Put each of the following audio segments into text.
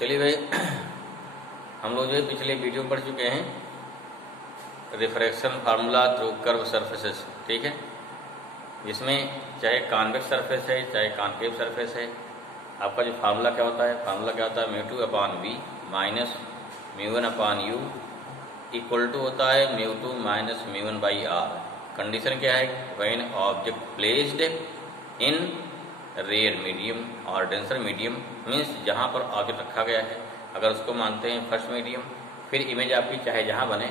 चलिए भाई, हम लोग जो है पिछले वीडियो पढ़ चुके हैं refraction formula through curve surfaces, ठीक है। इसमें चाहे कॉन्वेक्स सरफेस है चाहे कॉन्केव सरफेस है, आपका जो फार्मूला क्या होता है, फार्मूला क्या होता है, μ2/v minus μ1/u equal to होता है μ2 माइनस μ1/r। कंडीशन क्या है, when object placed in rare medium और डेंसर मीडियम, मीन्स जहाँ पर ऑब्जेक्ट रखा गया है, अगर उसको मानते हैं फर्स्ट मीडियम, फिर इमेज आपकी चाहे जहाँ बने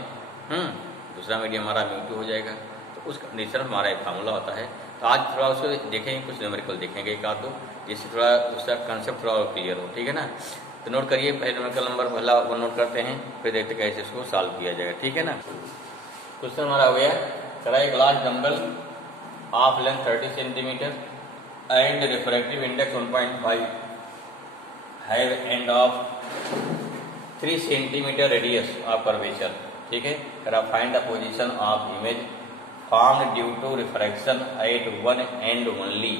दूसरा मीडियम हमारा μ2 हो जाएगा। तो उस कंडीशन में हमारा एक फार्मूला होता है। तो आज थोड़ा उसको देखेंगे, कुछ न्यूमेरिकल देखेंगे एक आध दो, जिससे थोड़ा उसका कंसेप्ट थोड़ा और क्लियर हो, ठीक है ना। तो नोट करिए, पहले न्यूमेरिकल नंबर पहला वो नोट करते हैं, फिर देखते कैसे इसको सॉल्व किया जाएगा, ठीक है ना। क्वेश्चन हमारा हो गया, कराए glass dumbbell of length 30 centimetre and refractive index 1.5 have end of 3 centimetre radius of curvature, ठीक है। Find the position of image formed due to refraction at one end only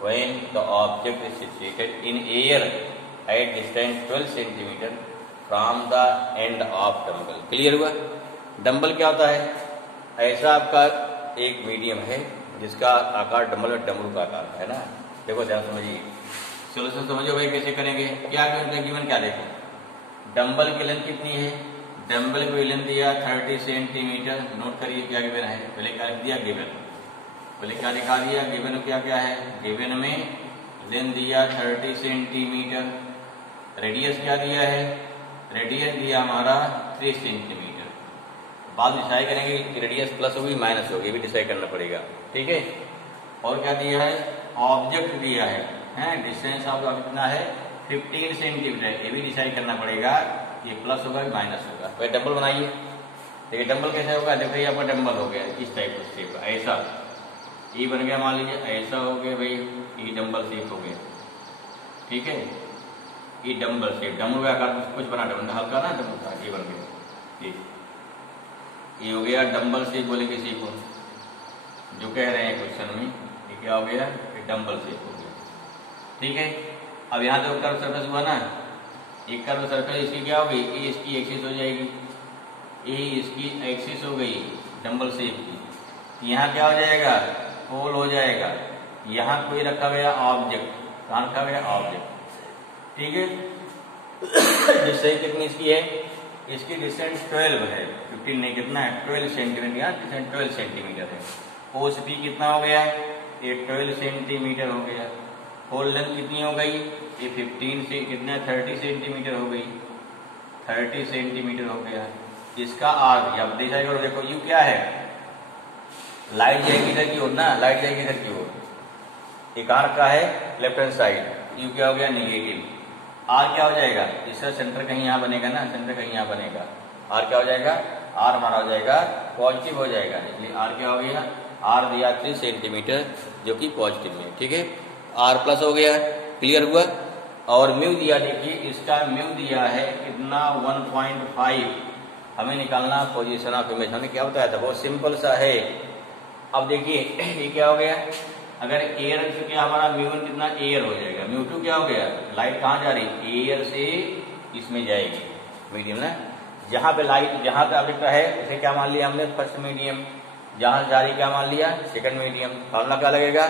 when the object is situated in air at distance 12 cm from the end of dumbbell। Clear हुआ। Dumbbell क्या होता है, ऐसा आपका एक medium है जिसका आकार डम्बल और डमरू का आकार है ना। देखो ध्यान समझिए, सोल्यूशन समझो भाई कैसे करेंगे। क्या गिवन क्या देखो, डम्बल की लेंथ कितनी है, डम्बल को लेंथ दिया 30 सेंटीमीटर। नोट करिए क्या गिवन है, पहले क्या दिया गिवन, पहले क्या लिखा दिया गिवन में, क्या क्या है गिवन में, लेंथ दिया 30 सेंटीमीटर, रेडियस क्या दिया है, रेडियस दिया हमारा 3 सेंटीमीटर। बाद डिसाइड करेंगे कि रेडियस प्लस होगी माइनस होगी, भी डिसाइड करना पड़ेगा, ठीक है। और क्या दिया है, ऑब्जेक्ट दिया है डिस्टेंस ऑफ ऑब्जेक्ट कितना है 15 सेंटीमीटर, ये भी डिसाइड करना पड़ेगा ये प्लस होगा कि माइनस होगा। भाई डम्बल बनाइए, देखिए डम्बल कैसे होगा, देखिए आपका डम्बल हो गया इस टाइप का शेप, ऐसा ये बन गया, मान लीजिए ऐसा हो गया भाई, ये डम्बल शेप हो गया, ठीक है। ये डम्बल शेप, डम्बल का आकार कुछ बना, डम्बल हल्का ना डम्बल का, ये बन गया, ये हो गया डम्बल शेप बोले किसी को, जो कह रहे हैं क्वेश्चन में, ये क्या हो गया, ये डम्बल शेप हो गया, ठीक है। अब यहाँ जो कर्व सरफेस हुआ ना, एक कर्व सर्कल, इसकी क्या हो गई, ये इसकी एक्सिस हो जाएगी, ये इसकी एक्सिस हो गई डम्बल शेप की। यहाँ क्या हो जाएगा, होल हो जाएगा, यहाँ कोई रखा गया ऑब्जेक्ट, कहाँ रखा गया ऑब्जेक्ट, ठीक है। डिस्टेंस कितनी इसकी है, इसकी डिस्टेंस 12 है, 15 नहीं, कितना है 12 सेंटीमीटर, यहाँ डिस्टेंस 12 सेंटीमीटर है। ओसीपी कितना हो गया, ये 12 सेंटीमीटर हो गया। होल लेंथ कितनी हो गई, ये 15 से कितना 30 सेंटीमीटर हो गई, 30 सेंटीमीटर हो गया। इसका आर अब डिसाइड करो, देखो यू क्या है, लाइट जाएगी इधर की ओर ना, लाइट जाएगी इधर की ओर, एक आर का है लेफ्ट हैंड साइड, यू क्या हो गया नेगेटिव। आर क्या हो जाएगा, इसका सेंटर कहीं यहाँ बनेगा ना, सेंटर कहीं यहाँ बनेगा, आर क्या हो जाएगा, आर हमारा हो जाएगा पॉजिटिव हो जाएगा, इसलिए आर क्या हो गया, आर दिया 3 सेंटीमीटर जो कि पॉजिटिव में, ठीक है। आर प्लस हो गया, क्लियर हुआ। और म्यू दिया, देखिए इसका म्यू दिया है कितना 1.5, हमें निकालना पोजीशन ऑफ इमेज, हमें क्या बताया था, बहुत सिंपल सा है। अब देखिए ये क्या हो गया, अगर एयर से क्या हमारा μ1 कितना एयर हो जाएगा, μ2 क्या हो गया, लाइट कहाँ जा रही, एयर से इसमें जाएगी मीडियम ना, जहाँ पे लाइट, जहाँ पे ऑब्जेक्ट है उसे क्या मान लिया हमने फर्स्ट मीडियम, जहाँ से जा रही क्या मान लिया सेकंड मीडियम। फार्मूला क्या लगेगा,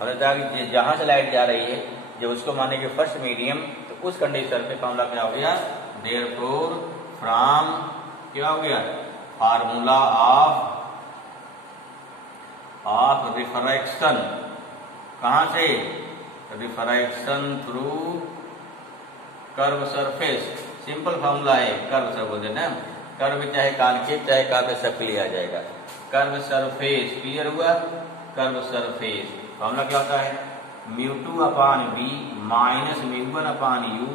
हमने कहा कि जहां से लाइट जा रही है जब उसको मानेंगे फर्स्ट मीडियम, तो उस कंडीशन पे फार्मूला क्या हो गया, देयरफॉर फ्रॉम क्या हो गया, फार्मूला ऑफ रिफ्रैक्शन, कहां से, refraction through curve surface, simple formula है, कर्व सरफेस बोलते ना, कर्व चाहे कॉन्केव चाहे कॉन्वेक्स सब लिया जाएगा, कर्व सरफेस, क्लियर हुआ। कर्व सरफेस फार्मूला क्या होता है, μ2/v minus μ1/u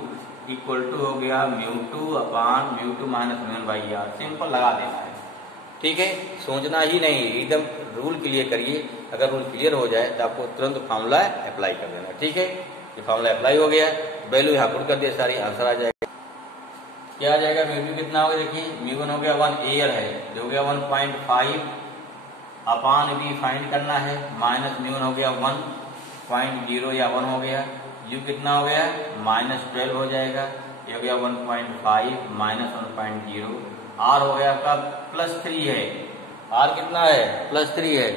equal to हो गया μ2 माइनस μ1/r। सिंपल लगा देना है, ठीक है, सोचना ही नहीं, एकदम रूल क्लियर करिए। अगर रूल क्लियर हो जाए तो आपको तुरंत फार्मूला अप्लाई कर देना, ठीक है। ये फार्मूला अप्लाई हो गया, वैल्यू यहाँ पुट कर दिया, सारी आंसर आ जाएगा। क्या आ जाएगा, μ2 कितना होगा, देखिए μ1 हो गया 1 एयर है, जो हो गया 1.5 अपान v फाइंड करना है, माइनस μ1 हो गया 1.0 या 1 हो गया, u कितना हो गया -12 हो जाएगा, ये हो गया 1.5 माइनस 1.0, r हो गया आपका +3 है, r कितना है +3 है।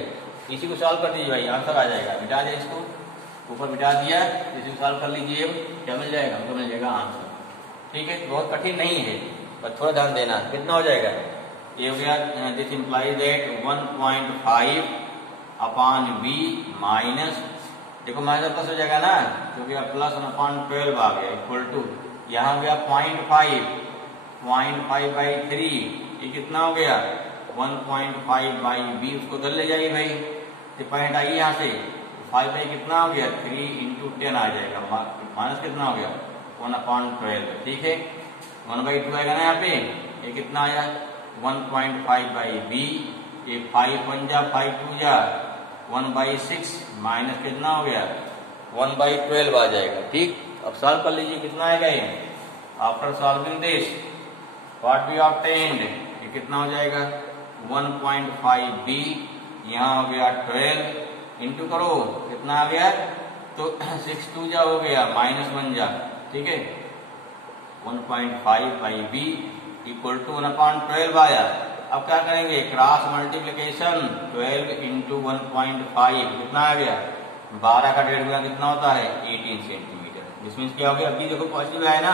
इसी को सॉल्व कर दीजिए भाई, आंसर आ जाएगा। मिटा दिया इसको, ऊपर मिटा दिया, इसी को सॉल्व कर लीजिए, क्या मिल जाएगा हमको, मिल जाएगा आंसर। ठीक है, बहुत कठिन नहीं है, पर थोड़ा ध्यान देना। कितना हो जाएगा, ये हो गया this implies that 1.5 upon b minus, देखो माइनस प्लस हो जाएगा ना, तो क्या प्लस 1/12 आ गया इक्वल टू, यहाँ हो गया 0.5/3, ये कितना हो गया 1.5/b, उसको उधर ले जाइए भाई, तो पॉइंट आई यहाँ से, 5 कितना हो गया 3 × 10 आ जाएगा, माइनस कितना हो गया 1/12। ठीक है, 1/2 आएगा ना यहाँ पे, ये कितना आया 1.5/b, ये 5 1 जा 5 2 जा 1/6 माइनस कितना हो गया 1/12 आ जाएगा। ठीक, अब सॉल्व कर लीजिए, कितना आएगा ये, after solving this what we obtained, ये कितना हो जाएगा 1.5b, यहाँ हो गया 12 इंटू करो, कितना आ गया, तो 6 2 जा हो गया -1 जा। ठीक है, 1.5/b इक्वल टू 1/12 आया। अब क्या करेंगे, क्रॉस मल्टीप्लीकेशन, 12 × 1.5 कितना आ गया 12 का 1.5 गुना कितना होता है 18 सेंटीमीटर। जिसमें क्या हो गया, अभी देखो पॉजिटिव आया ना,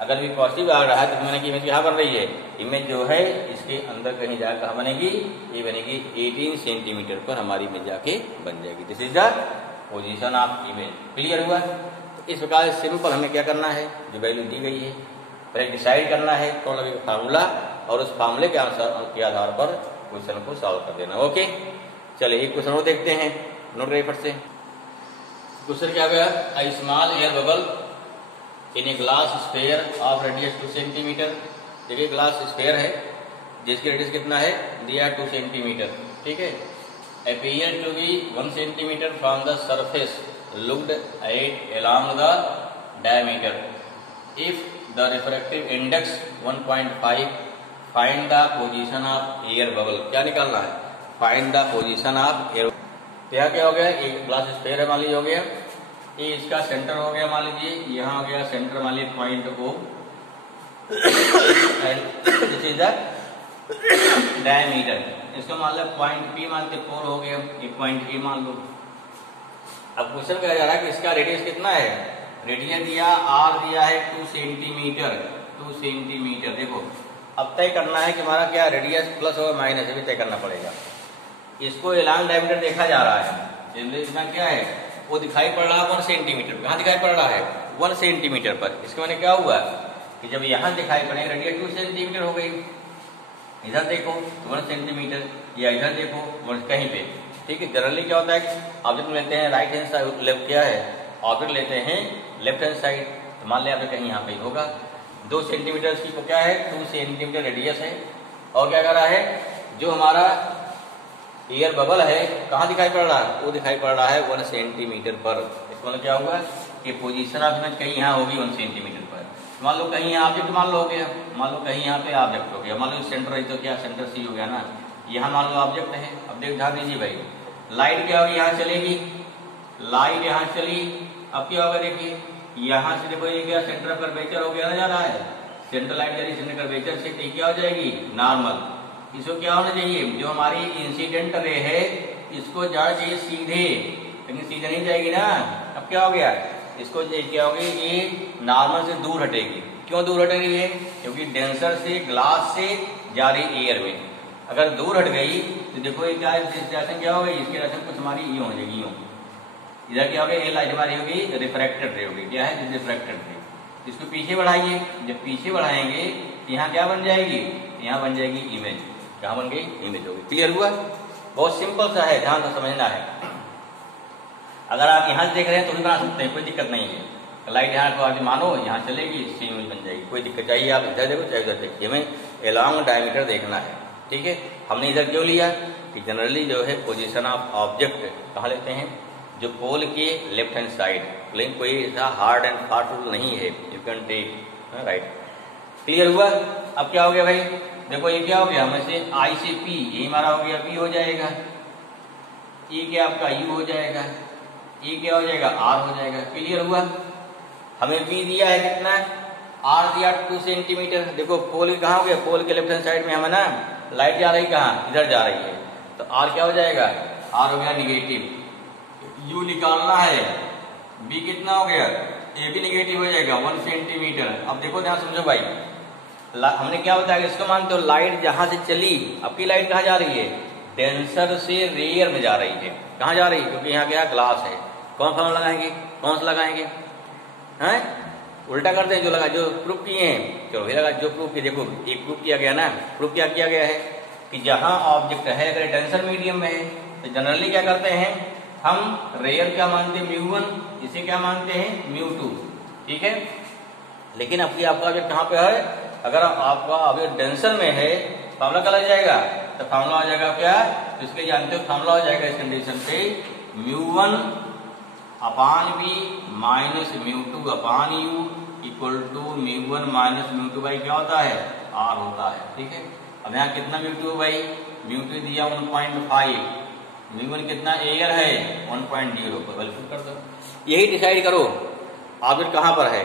अगर भी पॉजिटिव आ रहा है तो मैंने की इमेज क्या बन रही है, इमेज जो है इसके अंदर कहीं जाकर कहाँ बनेगी, ये बनेगी 18 सेंटीमीटर पर हमारी इमेज जाके बन जाएगी। This is the position of image. Clear हुआ। तो इस प्रकार सिंपल हमें क्या करना है, जो वैल्यू दी गई है पहले डिसाइड करना है कौन लगेगा फार्मूला, और उस फार्मूले के आधार पर क्वेश्चन को सॉल्व कर देना। ओके, चलिए एक क्वेश्चन और देखते हैं, नोट करिए फट से। क्वेश्चन क्या गया, a small air bubble in a glass sphere of radius 2 centimetre. देखिए ग्लास स्फीयर है जिसकी रेडियस कितना है, दिया 2 सेंटीमीटर। ठीक है, appear to be 1 centimetre from the surface looked at along the diameter. If the refractive index 1.5, find the position of air bubble. क्या निकालना है, find the position of air। यहाँ क्या हो गया, एक ग्लास स्फीयर है मान लीजिए, हो गया ये इसका सेंटर हो गया मान लीजिए, यहाँ हो गया सेंटर मान लीजिए point O, this is the diameter. इसको मान लो पॉइंट P मानते 4 हो गया, ये पॉइंट A मान लो। अब क्वेश्चन कहा जा रहा है कि इसका रेडियस कितना है, रेडियस दिया R दिया है 2 सेंटीमीटर, 2 सेंटीमीटर। देखो अब तय करना है कि हमारा क्या रेडियस प्लस और माइनस, भी तय करना पड़ेगा। इसको एलांग डायमीटर देखा जा रहा है, इसमें क्या है वो दिखाई पड़ रहा है 1 सेंटीमीटर। कहाँ दिखाई पड़ रहा है 1 सेंटीमीटर पर। इसके मैंने क्या हुआ कि जब यहाँ दिखाई पड़ेगा रेडियस 2 सेंटीमीटर हो गई, इधर देखो 1 सेंटीमीटर, या इधर देखो कहीं पे। ठीक है, जनरली क्या होता है ऑब्जेक्ट लेते हैं राइट हैंड साइड, लेफ्ट क्या है ऑब्जेक्ट लेते हैं लेफ्ट हैंड साइड, तो मान लिया कहीं यहाँ पे होगा 2 सेंटीमीटर की को क्या है 2 सेंटीमीटर रेडियस है, और क्या कर रहा है जो हमारा एयर बबल है कहाँ दिखाई पड़ रहा है, वो दिखाई पड़ रहा है 1 सेंटीमीटर पर। इसको मतलब क्या हुआ कि पोजीशन ऑफ इमेज कहीं यहाँ होगी 1 सेंटीमीटर पर। मान लो कहीं यहाँ ऑब्जेक्ट मान लो हो गया, मान लो कहीं यहाँ पे ऑब्जेक्ट हो गया, मान लो सेंटर है तो क्या सेंटर सी हो गया ना, यहाँ मान लो ऑब्जेक्ट है। अब देख ध्यान दीजिए भाई, लाइट क्या होगी यहाँ चलेगी, लाइट यहाँ चली, अब क्या होगा देखिए यहाँ से देखो ये क्या सेंटर कर्वेचर हो गया ना जा रहा है, सेंटर लाइट जा रही सेंटर कर्वेचर से क्या हो जाएगी नॉर्मल। इसको क्या होना चाहिए, जो हमारी इंसिडेंट रे है इसको जाना चाहिए सीधे, लेकिन सीधे नहीं जाएगी ना। अब क्या हो गया, इसको क्या होगी ये नॉर्मल से दूर हटेगी। क्यों दूर हटेगी ये, क्योंकि डेंसर से ग्लास से जा रही एयर में, अगर दूर हट गई तो देखो ये क्या डायरेक्शन क्या होगी, इसकी डायरेक्शन कुछ हमारी यूं हो जाएगी, यूं इधर क्या होगा ये लाइट हमारी होगी रिफ्रैक्टेड रे होगी, क्या है रिफ्रैक्टेड रे। इसको पीछे बढ़ाइए, जब पीछे बढ़ाएंगे यहाँ क्या बन जाएगी, यहाँ बन जाएगी इमेज, क्या बन गई इमेज होगी। क्लियर हुआ, बहुत सिंपल सा है, ध्यान से समझना है। अगर आप यहाँ से देख रहे हैं तो भी बना सकते हैं, कोई दिक्कत नहीं है। लाइट यहाँ को आगे मानो यहाँ चलेगी, इसकी इमेज बन जाएगी, कोई दिक्कत। चाहिए आप इधर देखो चाहे उधर देखिए, हमें एलॉन्ग डायमीटर देखना है। ठीक है, हमने इधर क्यों लिया कि जनरली जो है पोजीशन ऑफ ऑब्जेक्ट कहाँ लेते हैं, जो पोल के लेफ्ट हैंड साइड, लेकिन कोई ऐसा हार्ड एंड फास्ट रूल नहीं है, you can take right. Clear हुआ। अब क्या हो गया भाई, देखो ये क्या हो गया, हमें से आई से पी, यही हमारा हो गया पी हो जाएगा, ई क्या आपका यू हो जाएगा, ये क्या हो जाएगा, आर हो जाएगा। क्लियर हुआ। हमें बी दिया है कितना, आर दिया 2 सेंटीमीटर। देखो पोल कहाँ हो गया, पोल के लेफ्ट हैंड साइड में हमें ना लाइट जा रही कहाँ, इधर जा रही है, तो आर क्या हो जाएगा, आर हो गया निगेटिव। यू निकालना है, बी कितना हो गया, ए भी निगेटिव हो जाएगा 1 सेंटीमीटर। अब देखो ध्यान समझो भाई, हमने क्या बताया, इसको मानते हो लाइट जहां से चली, आपकी लाइट कहाँ जा रही है, डेंसर से रेयर में जा रही है। कहाँ जा रही है, क्योंकि यहाँ क्या ग्लास है। कौन फॉर्मूला लगाएंगे, कौन सा लगाएंगे, हैं उल्टा करते हैं, जो लगा जो प्रूफ किए हैं, चलो लगा जो प्रूफ किए। देखो एक प्रूफ किया गया ना, प्रूफ क्या किया गया है कि जहां ऑब्जेक्ट है अगर डेंसर मीडियम में है तो जनरली क्या करते हैं हम, रेयर क्या मानते हैं μ1, इसे क्या मानते हैं μ2, ठीक है। लेकिन अब आपका ऑब्जेक्ट कहाँ पे है, अगर आपका ऑब्जेक्ट डेंसर में है, फॉर्मूला क्या लग जाएगा, तो फॉर्मूला हो जाएगा क्या, तो इसके जानते हो फॉर्मूला हो जाएगा इस कंडीशन पे μ1 upon B minus μ2 upon U equal to μ1 minus μ2 भाई क्या होता है, आर होता है, ठीक है। अब यहाँ कितना μ2 भाई, μ2 दिया 1.5, μ1 कितना एयर है 1.0 पर वैल्यू कर दो। यही डिसाइड करो ऑब्जेक्ट कहाँ पर है।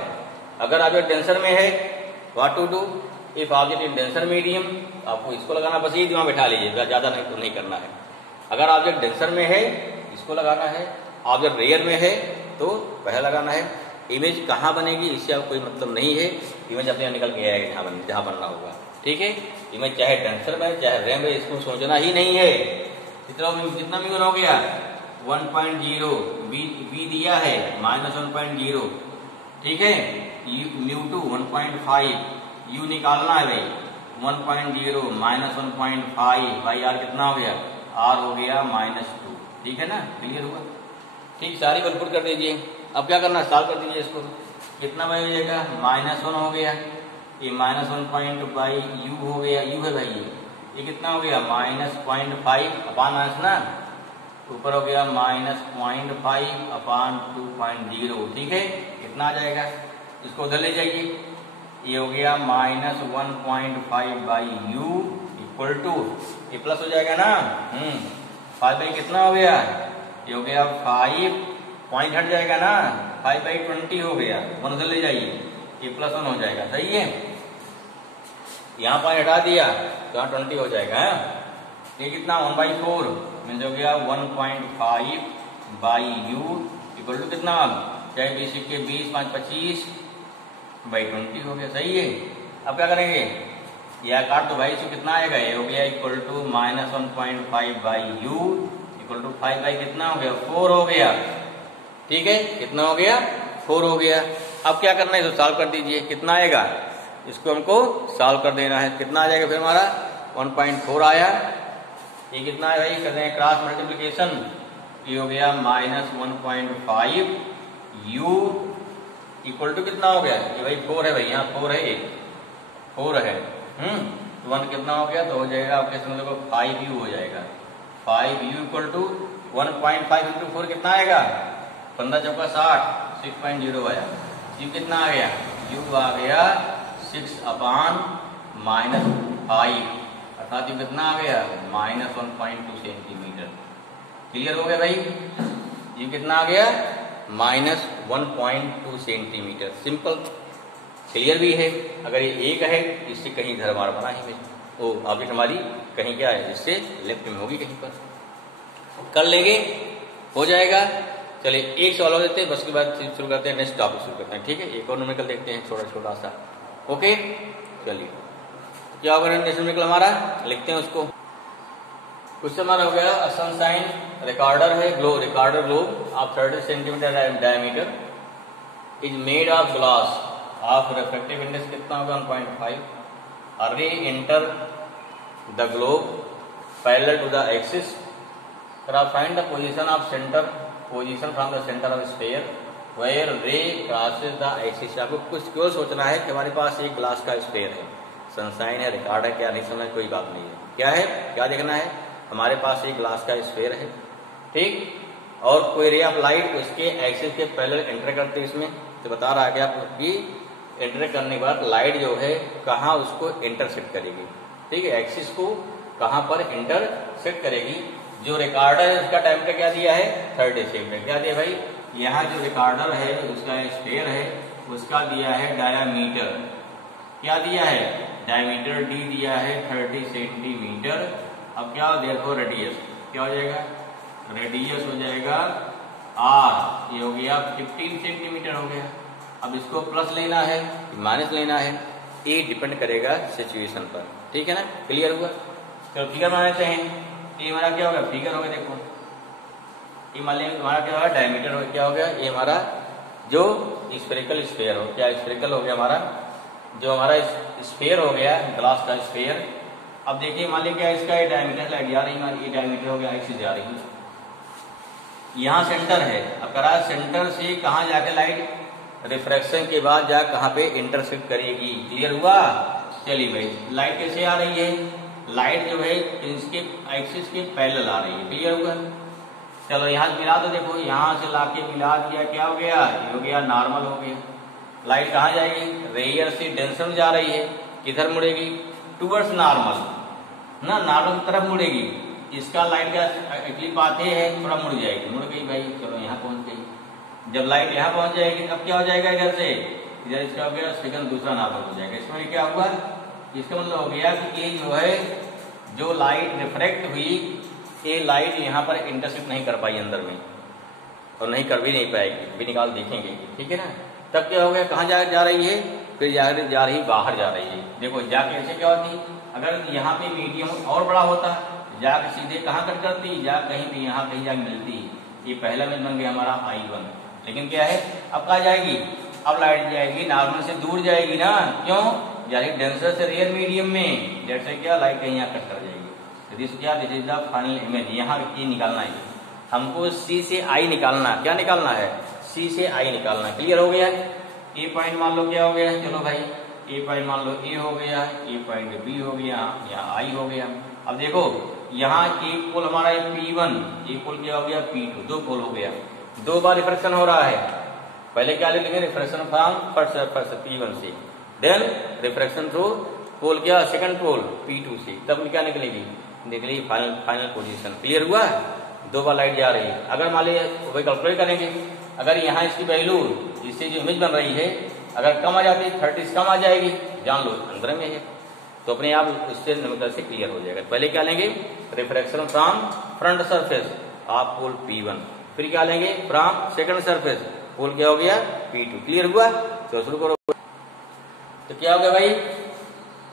अगर ऑब्जेक्ट डेंसर में है, what to do, if object in denser medium, आपको इसको लगाना, बस ये दिमाग बैठा लीजिए, ज्यादा नहीं करना है। अगर ऑब्जेक्ट डेंसर में है इसको लगाना है, ऑब्जेक्ट रेयर में है तो पहले लगाना है। इमेज कहाँ बनेगी इससे आप कोई मतलब नहीं है, इमेज अपने निकल के आएगा जहाँ बनना होगा, ठीक है। इमेज चाहे डेंसर में चाहे रेयर में, इसको सोचना ही नहीं है। कितना म्यून हो गया 1.0, बी दिया है -1.0, ठीक है। μ2 1.5, यू निकालना है भाई 1.0 -1.5 भाई, आर कितना हो गया, आर हो गया -2, ठीक है ना। क्लियर हुआ, ठीक। सारी वैल्यू पुट कर दीजिए। अब क्या करना है, सॉल्व कर दीजिए इसको। कितना भाई हो जाएगा, -1 हो गया, ये -1 यू हो गया, यू है भाई ये कितना हो गया -0.5 अपान माइनस ना, ऊपर हो गया -0.5 अपान 2.0, ठीक है। कितना आ जाएगा, इसको उधर ले जाइए, ये हो गया -1.5 बाई यू इक्वल टू, ये प्लस हो जाएगा ना, 5 बाई कितना हो गया, ये हो गया 5 पॉइंट हट जाएगा ना, 5/20 हो गया, 1 उधर ले जाइए, ये +1 हो जाएगा, सही है। यहाँ पॉइंट हटा दिया तो यहाँ 20 हो जाएगा, है? ये कितना 1/4 मीन्स हो गया 1.5 बाई यू इक्वल टू कितना, चाहे 20 के 20 5 25/20 हो गया, सही है। अब क्या करेंगे, यह काट दो भाई, इसको कितना आएगा, ये हो गया equal to -1.5 by u equal to 5 by कितना हो गया 4 हो गया, ठीक है। कितना हो गया 4 हो गया। अब क्या करना है, इसको सॉल्व कर दीजिए, कितना आएगा, इसको हमको सॉल्व कर देना है। कितना आ जाएगा फिर हमारा 1.4 आया, ये कितना है भाई, कर रहे हैं क्रॉस मल्टीप्लीकेशन, ये हो गया -1.5 यू इक्वल टू कितना हो गया, ये भाई 4 है भाई, यहाँ 4 है, 4 है, 1 कितना हो गया, तो हो जाएगा आपके समझ लो 5 यू हो जाएगा, 5 यू इक्वल टू 1.5 इंटू 4 कितना आएगा, 15 चौका 60, 6.0 आया। यू कितना आ गया, यू आ गया 6 अपान -5, अर्थात यू कितना आ गया -1.2 सेंटीमीटर। क्लियर हो गया भाई, यू कितना आ गया -1.2 सेंटीमीटर। सिंपल, क्लियर भी है। अगर ये एक है इससे कहीं घर बार बना ही ओ ऑब्जेक्ट हमारी कहीं क्या है, इससे लेफ्ट में होगी कहीं पर, कर लेंगे, हो जाएगा। चलिए एक सवाल और देते हैं, बस के बाद शुरू करते हैं, नेक्स्ट टॉपिक शुरू करते हैं, ठीक है। एक और न्यूमेरिकल देखते हैं, छोटा सा, ओके। चलिए क्या होगा नेक्स्ट न्यूमेरिकल हमारा, लिखते हैं उसको। कुछ हमारा हो गया, सनशाइन रिकॉर्डर है, recorder globe of 30 centimetre diameter is made of glass of refractive index कितना होगा 1.5। अरे enter the globe parallel to the axis, find the position of centre, position from the centre of sphere where ray crosses the axis. आपको कुछ क्यों सोचना है कि हमारे पास एक ग्लास का स्फीयर है, सनशाइन है, रिकॉर्ड है, क्या नहीं समझ कोई बात नहीं है, क्या है, क्या देखना है, हमारे पास एक ग्लास का स्फीयर है, ठीक, और कोई रे ऑफ लाइट उसके एक्सिस के पैरेलल एंटर करते हैं इसमें, तो बता रहा है कि आपकी एंटर करने के बाद लाइट जो है कहाँ उसको इंटरसेक्ट करेगी, ठीक है, एक्सिस को कहाँ पर इंटरसेक्ट करेगी, जो रिकॉर्डर है उसका डायमीटर क्या दिया है 30 सेंटीमीटर। क्या दिया भाई, यहाँ जो रिकॉर्डर है उसका स्फीयर है उसका दिया है डायामीटर, क्या दिया है डायमीटर डी दिया है 30 सेंटीमीटर। अब क्या देखो रेडियस क्या हो जाएगा, रेडियस हो जाएगा आर, ये हो गया 15 सेंटीमीटर हो गया। अब इसको प्लस लेना है माइनस लेना है, ये डिपेंड करेगा सिचुएशन पर, ठीक है ना, क्लियर हुआ। तो फिगर बनाना चाहें, ये हमारा क्या होगा फिगर हो गया, देखो ये मान लीजिए हमारा क्या होगा डायमीटर हो क्या हो गया, ये हमारा जो स्फेरिकल स्फीयर हो, क्या स्फेरिकल हो गया हमारा, जो हमारा स्फीयर हो गया ग्लास का स्फीयर। अब देखिए मान लीजिए क्या इसका ये डायमीटर लाइट जा रही है, ये डायमीटर हो गया एक्सिस जा रही है, यहाँ सेंटर है। अब करा सेंटर से कहाँ जाके लाइट रिफ्रैक्शन के बाद जा कहाँ पे इंटरसेक्ट करेगी, क्लियर हुआ। चलिए भाई लाइट कैसे आ रही है, लाइट जो है इसके एक्सिस के पैरेलल आ रही है, क्लियर हुआ। चलो यहाँ मिला दो, देखो यहाँ से लाके मिला दिया, क्या हो गया, ये हो गया नॉर्मल हो गया। लाइट कहाँ जाएगी, रेयर से डेंसर में जा रही है, किधर मुड़ेगी टूवर्ड्स नॉर्मल ना, नॉर्मल की तरफ मुड़ेगी। इसका लाइट का एक्चुअली बात ये है थोड़ा मुड़ जाएगी, मुड़ गई भाई, चलो यहाँ पहुंच गई। जब लाइट यहाँ पहुंच जाएगी तब क्या हो जाएगा, इधर से इधर इसका हो गया सेकंड दूसरा नॉर्मल हो जाएगा। इसमें क्या हुआ, इसका मतलब हो गया कि ये जो है जो लाइट रिफ्रेक्ट हुई, ये लाइट यहाँ पर इंटरसेक्ट नहीं कर पाई अंदर में, और नहीं कर भी नहीं पाएगी, भी निकाल देखेंगे, ठीक है ना। तब क्या हो गया, कहाँ जा रही है, फिर जा रही बाहर जा रही है। देखो जाके ऐसे क्या होती, अगर यहाँ पे मीडियम और बड़ा होता जाके सीधे कहाँ कट करती, जा कहीं भी यहाँ कहीं जाके मिलती। ये पहला इमेज बन गया हमारा I1, लेकिन क्या है अब कहाँ जाएगी, अब लाइट जाएगी नॉर्मल से दूर जाएगी ना, क्यों, यानी डेंसर से रेयर मीडियम में, जैसे क्या लाइट कहीं यहाँ कट कर जाएगी। दिस क्या, this is the final image. यहाँ ये निकालना है हमको, C से I निकालना, क्या निकालना है, C से I निकालना, क्लियर हो गया। ए पॉइंट मान लो क्या हो गया, चलो भाई ए पॉइंट मान लो ए हो गया, ए पॉइंट बी हो गया, यहाँ I हो गया। अब देखो यहाँ एक पोल हमारा P1, एक पोल क्या हो गया P2, दो पोल हो गया, दो बार रिफ्रैक्शन हो रहा है। पहले क्या लिखेंगे, refraction from first surface P1 से, देन रिफ्रैक्शन थ्रू पोल क्या सेकंड पोल P2 से, तब क्या निकलेगी, निकलेगी फाइनल पोजीशन, क्लियर हुआ। दो बार लाइट जा रही है। अगर मान लीजिए वही कैलकुलेट करेंगे, अगर यहाँ इसकी वैल्यू इससे जो इमेज बन रही है अगर कम आ जाती है 30 कम आ जाएगी, जान लो अंदर में है, तो अपने आप इससे नंबर से क्लियर हो जाएगा। पहले क्या लेंगे, refraction from front surface of pole P1, फिर क्या लेंगे फ्रॉम सेकंड सरफेस पोल क्या हो गया P2, क्लियर हुआ। तो शुरू करो, तो क्या हो गया भाई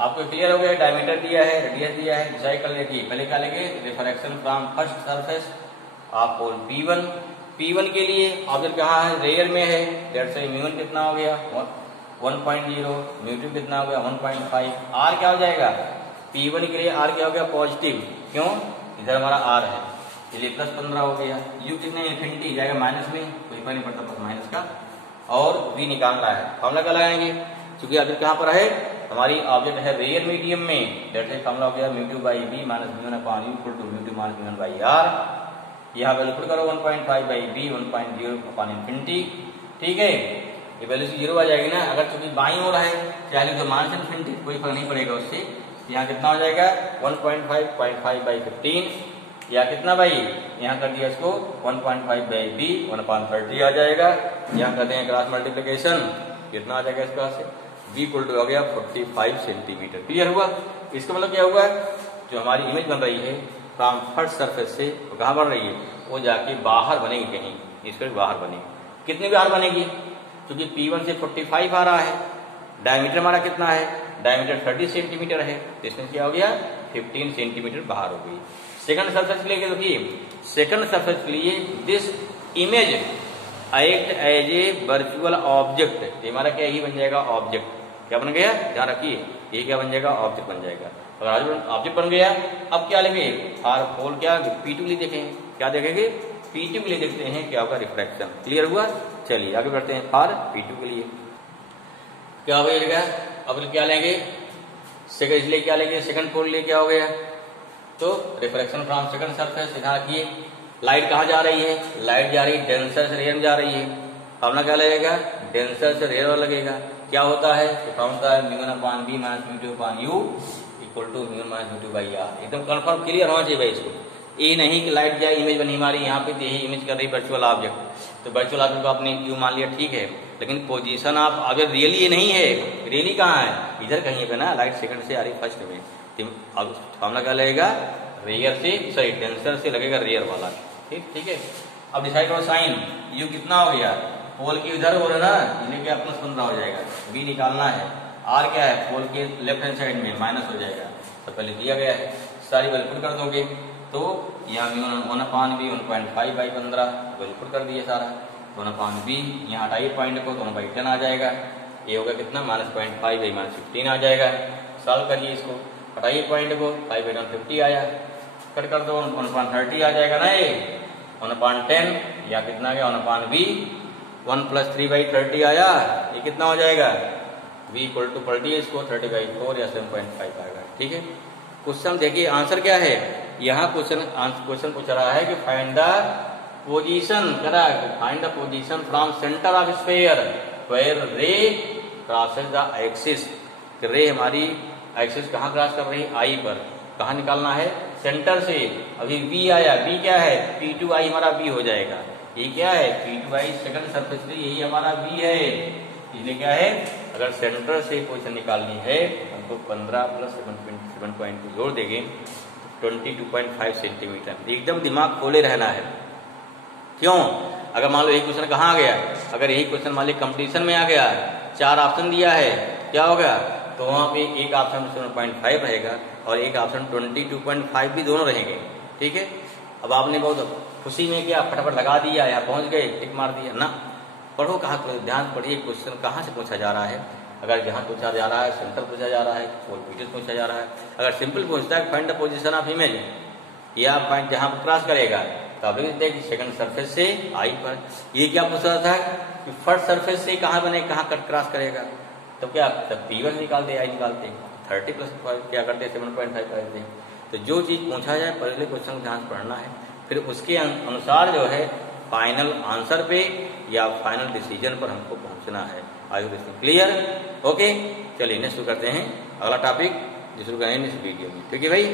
आपको क्लियर हो गया, डायमीटर दिया है, रेडियस दिया है, डिसाइड कर लेंगे। पहले क्या लेंगे, refraction from first surface of pole P1। P1 के लिए ऑब्जेक्ट कहाँ है, रेयर में है, डेट से म्यू1 कितना हो गया 1.0, म्यू2 कितना हो गया 1.5। आर क्या हो जाएगा, P1 के लिए आर क्या हो गया पॉजिटिव, क्यों, इधर हमारा आर है, इसलिए प्लस 15 हो गया। यू कितने इन्फिनिटी जाएगा माइनस में, कोई फर्क नहीं पड़ता प्लस माइनस का। और वी निकालना है, फॉर्मूला क्या लगाएंगे, क्योंकि ऑब्जेक्ट कहाँ पर है, हमारी ऑब्जेक्ट है रेयर मीडियम में, डेट से फॉर्मूला हो गया म्यू2 बाई बी माइनस म्यू1 अपॉन यू इक्वल टू म्यू2 माइनस म्यू1 बाई आर। यहाँ वैल्यू पुट करो 1.5 बाई बी 1.0 अपॉन इन्फिनिटी, ठीक है, ये वैल्यू से 0 आ जाएगी ना। अगर चूंकि बाई हो रहा है चाहे तो माइनस इन्फिनिटी, कोई फर्क नहीं पड़ेगा उससे। यहाँ कितना हो जाएगा 1.5 बाई 15, या कितना भाई यहाँ कर दिया इसको 1.5 बाई बी 1/30 आ जाएगा। यहाँ कर देंगे क्रॉस मल्टीप्लीकेशन, कितना आ जाएगा इसका से बी इक्वल टू हो गया 45 सेंटीमीटर, क्लियर हुआ। इसका मतलब क्या हुआ, जो हमारी इमेज बन रही है फ्रॉम फर्स्ट सरफेस से वो कहाँ बन रही है, वो जाके बाहर बनेगी कहीं, इसके बाहर बनेगी। कितनी बाहर बनेगी, क्योंकि P1 से 45 आ रहा है, डायमीटर हमारा कितना है, डायमीटर 30 सेंटीमीटर है, तो इसमें क्या हो गया 15 सेंटीमीटर बाहर हो गई। सेकंड सरफेस के लिए देखिए, सेकंड सरफेस के लिए this image act as a virtual object, ये हमारा क्या ही बन जाएगा ऑब्जेक्ट, क्या बन गया ध्यान रखिए, ये क्या बन जाएगा ऑब्जेक्ट बन जाएगा। अगर ऑब्जेक्ट बन गया, अब क्या लेंगे आर पोल क्या P2 के लिए देखेंगे, क्या देखेंगे P2 के लिए देखते हैं क्या होगा रिफ्रैक्शन, क्लियर हुआ। चलिए आगे बढ़ते हैं, फॉर P2 के लिए क्या हो गया, अब क्या लेंगे सेकंड, इसलिए क्या लेंगे सेकंड पोल लिए क्या हो गया, तो रिफ्रैक्शन फ्रॉम सेकंड सरफेस। ध्यान रखिए लाइट कहाँ जा रही है, लाइट जा रही है डेंसर से रेयर में जा रही है, फॉर्मूला क्या लगेगा डेंसर से रेयर वाला लगेगा, क्या होता है तो फॉर्मूला है म्यू1 अपॉन बी माइनस म्यू2 अपॉन यू इक्वल टू म्यू1 माइनस म्यू2 बाई आर। एकदम कंफर्म क्लियर होना चाहिए भाई इसको। ये नहीं कि लाइट जाए इमेज बनी हमारी यहाँ पे, यही इमेज कर रही वर्चुअल ऑब्जेक्ट, तो वर्चुअल ऑब्जेक्ट को आपने क्यू मान लिया, ठीक है, लेकिन पोजीशन आप ऑब्जेक्ट रियली ये नहीं है, रियली कहाँ है, इधर कहीं पे ना, लाइट सेकंड से आ रही फर्स्ट में, अब फॉर्मूला क्या लगेगा, रेयर से, सॉरी टेंसर से लगेगा रेयर वाला, ठीक है। अब डिसाइड करो साइन, यू कितना हो गया, पोल की इधर हो रहा है ना, इन्हें क्या प्लस 15 हो जाएगा, बी निकालना है, आर क्या है, पोल के लेफ्ट हैंड साइड में माइनस हो जाएगा, तो पहले दिया गया है, सारी वैल्यू पुट कर दोगे, तो यहाँ भी 1/b 1.5 बाई 15 वैल्यू पुट कर दिए सारा, 1/b, यहाँ हटाइए पॉइंट को, 1/10 आ जाएगा, ये होगा कितना, -0.5 बाई -15 आ जाएगा, सॉल्व करिए इसको, हटाइए पॉइंट को, 5/150 आया, कट कर दो, 1/30 आ जाएगा ना, ये 1/10 या कितना गया 1/b, 1 + 3/30 आया, ये कितना हो जाएगा, v = पलटिए इसको 30/4 या 7.5 आएगा, ठीक है। क्वेश्चन देखिए आंसर क्या है, यहाँ क्वेश्चन पूछ रहा है कि फाइंड द पोजीशन, करा find the position from centre of sphere where ray crosses the axis, ray हमारी एक्सिस कहाँ क्रॉस कर रही है, आई पर, कहाँ निकालना है, सेंटर से, अभी v आया, b क्या है, P2i हमारा b हो जाएगा, ये क्या है, P2i सेकंड सरफेस पे, यही हमारा b है, इसलिए क्या है, अगर सेंटर से पोजीशन निकालनी है हमको 15 + 7.2 जोड़ देंगे 22.5 सेंटीमीटर, एकदम दिमाग खोले रहना है, क्यों, अगर मान लो यही क्वेश्चन कहाँ आ गया, अगर यही क्वेश्चन मान लो कंपटीशन में आ गया, 4 ऑप्शन दिया है, क्या होगा, तो वहाँ पे एक ऑप्शन 7.5 रहेगा और एक ऑप्शन 22.5 भी दोनों रहेंगे, ठीक है। अब आपने बहुत खुशी में क्या फटाफट लगा दिया, यहाँ पहुंच गए, टिक मार दिया ना, पढ़ो कहाँ, ध्यान पढ़िए क्वेश्चन कहाँ से पूछा जा रहा है, अगर जहाँ पूछा जा रहा है सेंटर पूछा जा रहा है, पोल पीछे पूछा जा रहा है, अगर सिंपल पूछता है find the position of image या फाइंड जहाँ क्रॉस करेगा, तो आप लिख देते कि सेकंड सरफेस से आई पर, ये क्या पूछ रहा था कि फर्स्ट सरफेस से कहाँ बने, कहाँ कट क्रॉस करेगा, तो क्या P1 निकालते, आई निकालते, 30 + 5 क्या करते, 7.5 करते, तो जो चीज पूछा जाए पहले क्वेश्चन ध्यान पढ़ना है, फिर उसके अनुसार जो है फाइनल आंसर पे या फाइनल डिसीजन पर हमको पहुंचना है। I hope this clear, okay. चलिए नेक्स्ट शुरू करते हैं अगला टॉपिक जो शुरू करेंगे इस वीडियो में, ठीक है भाई।